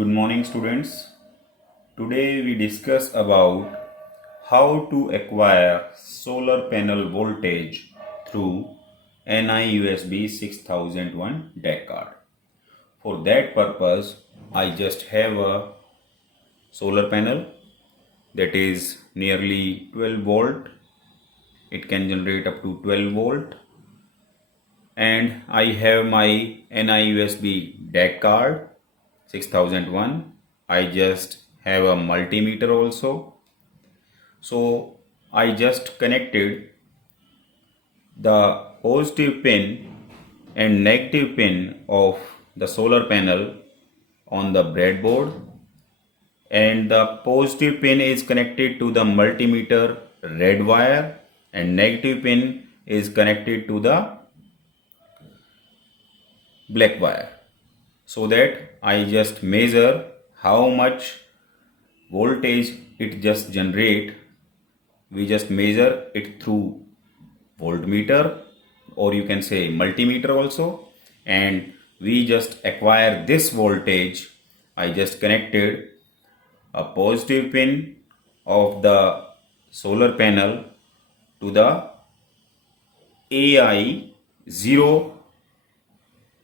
Good morning, students. Today we discuss about how to acquire solar panel voltage through NI USB 6001 DAQ card. For that purpose, I just have a solar panel that is nearly 12 volt. It can generate up to 12 volt, and I have my NI USB DAQ card 6001. I just have a multimeter also. So I just connected the positive pin and negative pin of the solar panel on the breadboard, and the positive pin is connected to the multimeter red wire and negative pin is connected to the black wire, so that I just measure how much voltage it just generate. We just measure it through voltmeter, or you can say multimeter also, and we just acquire this voltage. I just connected a positive pin of the solar panel to the AI 0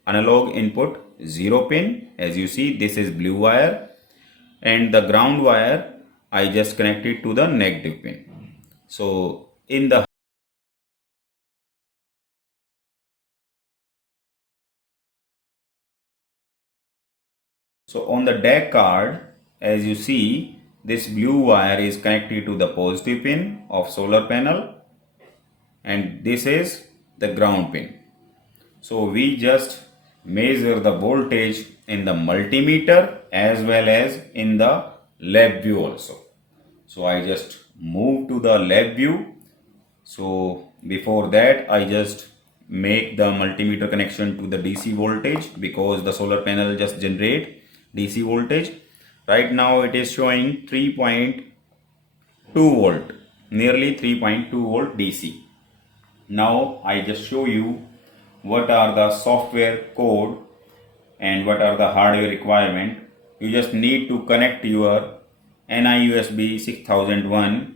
analog input 0 pin. As you see, this is blue wire, and the ground wire I just connected to the negative pin. So in the on the DAQ card, as you see, this blue wire is connected to the positive pin of solar panel, and this is the ground pin. So we just measure the voltage in the multimeter as well as in the LabVIEW also. So I just move to the LabVIEW. So before that, I just make the multimeter connection to the DC voltage, because the solar panel just generate DC voltage. Right now it is showing 3.2 volt, nearly 3.2 volt DC. Now I just show you what are the software code and what are the hardware requirement. You just need to connect your NI USB 6001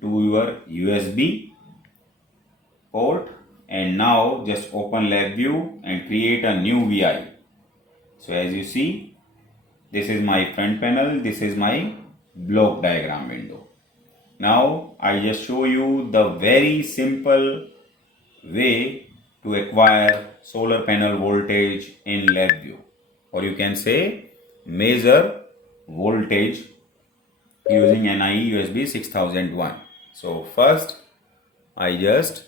to your USB port, and now just open LabVIEW and create a new VI. So as you see, this is my front panel, this is my block diagram window. Now I just show you the very simple way to acquire solar panel voltage in LabVIEW, or you can say measure voltage using NI USB 6001. So first I just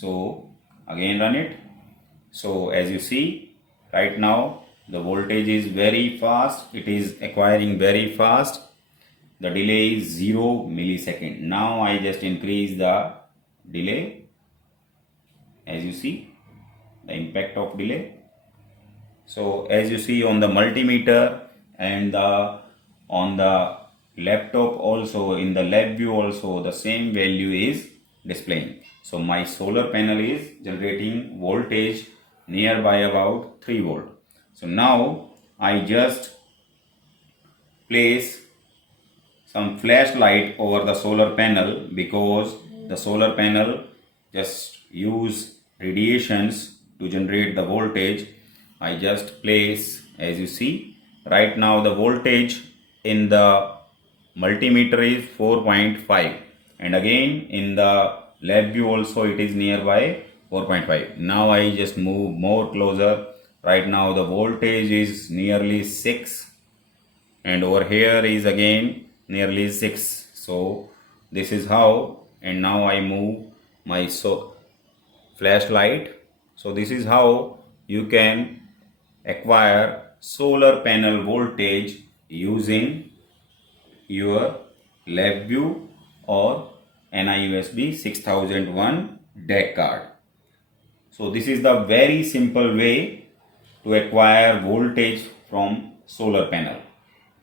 So again run it. So as you see right now the voltage is very fast, it is acquiring very fast. The delay is 0 millisecond. Now I just increase the delay. As you see the impact of delay. So as you see on the multimeter and on the laptop also, in the LabVIEW also, the same value is displaying. So my solar panel is generating voltage nearby about 3 volt. So now I just place some flashlight over the solar panel, because the solar panel just use radiations to generate the voltage. I just place, as you see right now, the voltage in the multimeter is 4.5, and again in the LabVIEW also it is nearby 4.5. Now I just move more closer. Right now the voltage is nearly 6, and over here is again nearly 6. So this is how, and now I move my flashlight. So this is how you can acquire solar panel voltage using your LabVIEW or NI USB 6001 DAQ card. So this is the very simple way to acquire voltage from solar panel.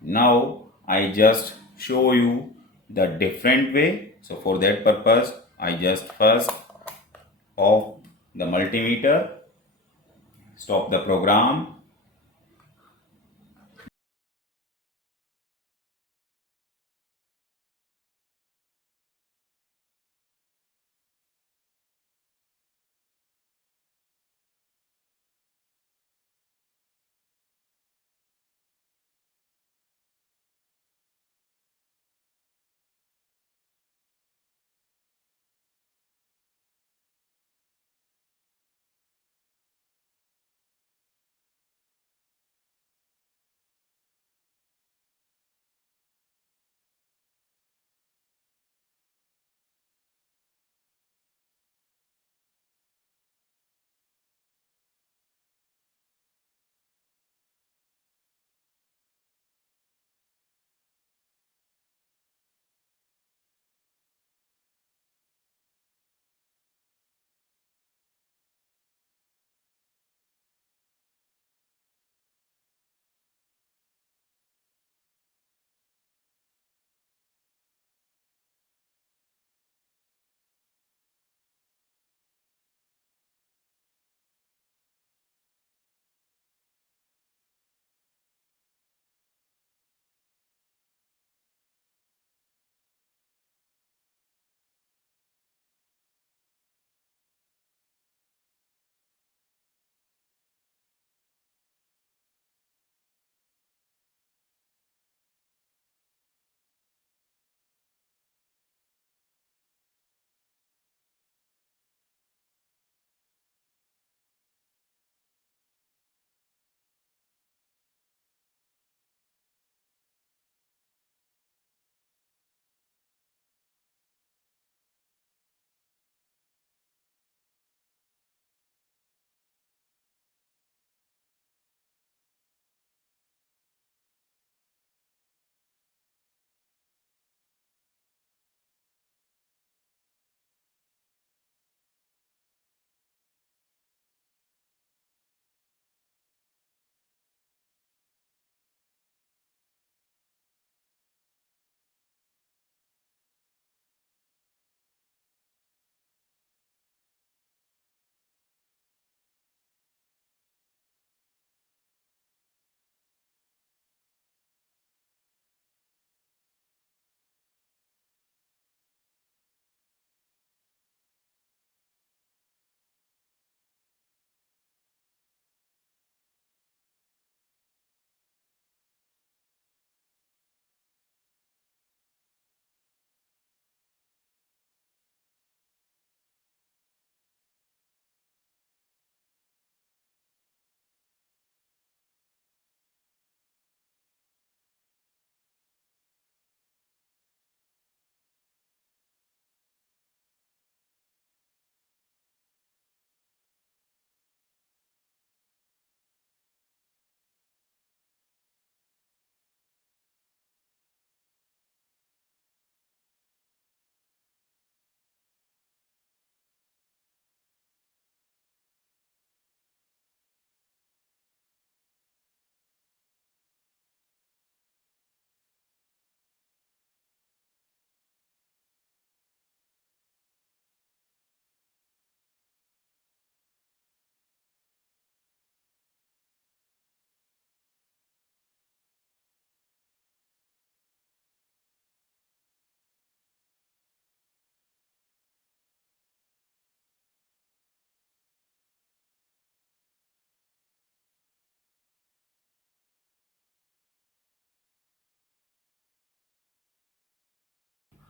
Now I just show you the different way. So for that purpose I just first off the multimeter, stop the program,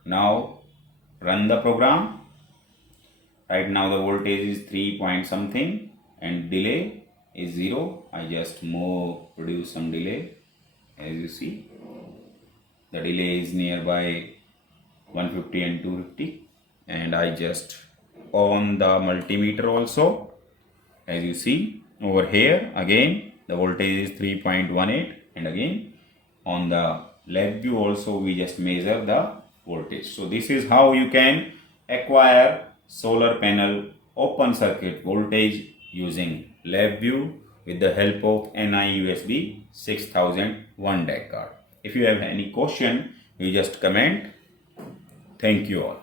Now run the program. Right now the voltage is 3 point something and delay is 0. I just produce some delay. As you see, the delay is nearby 150 and 250, and I just on the multimeter also. As you see over here, again the voltage is 3.18, and again on the LabVIEW also we just measure the voltage. So this is how you can acquire solar panel open circuit voltage using LabVIEW with the help of NI USB 6001 DAQ card. If you have any question, you just comment. Thank you all.